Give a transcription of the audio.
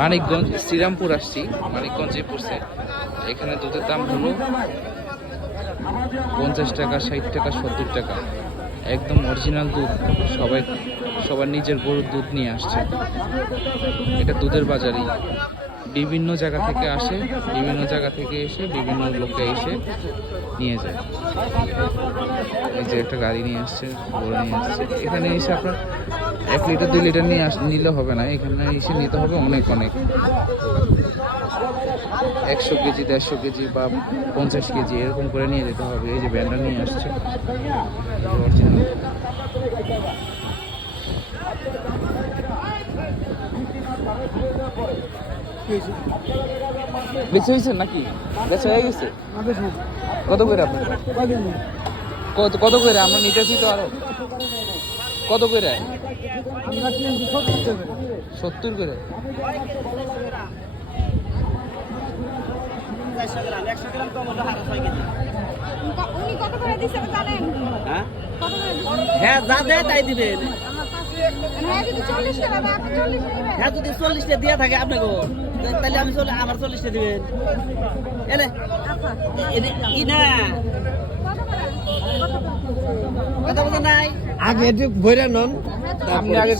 মানিকগঞ্জ শ্রীরামপুর আসছি, মানিকগঞ্জে পড়ছে। এখানে দুধের দাম হলো 50 টাকা, 60 টাকা, 70 টাকা। একদম অরিজিনাল দুধ, সবার নিজের গরুর দুধ নিয়ে আসছে। এটা দুধের বাজারই, বিভিন্ন জায়গা থেকে আসে, বিভিন্ন জায়গা থেকে এসে বিভিন্ন লোকে এসে নিয়ে যায়। এই যে একটা গাড়ি নিয়ে আসছে, গরু নিয়ে আসছে। এখানে এসে আপনার 1 লিটার 2 লিটার নিলে হবে না, এখানে এসে নিতে হবে অনেক 100 কেজি, 150 কেজি বা 50 কেজি এরকম করে নিয়ে যেতে হবে। এই যে ব্যান্ডটা নিয়ে আসছে অরিজিনাল। বেঁচে হয়েছে নাকি? বেঁচে হয়ে গেছে? কত করে আপনার? কত করে আমরা নিতেছি তো আরো? কত করে? 70 করে। হ্যাঁ যা দেয় তাই দিবেন। হ্যাঁ যদি 40টা দিয়ে থাকে আপনাকে, তাহলে আমি আমার 40টা দিবেন। না কথা বলতে নাই, আগে একটু বইরা নন, আপনি আগে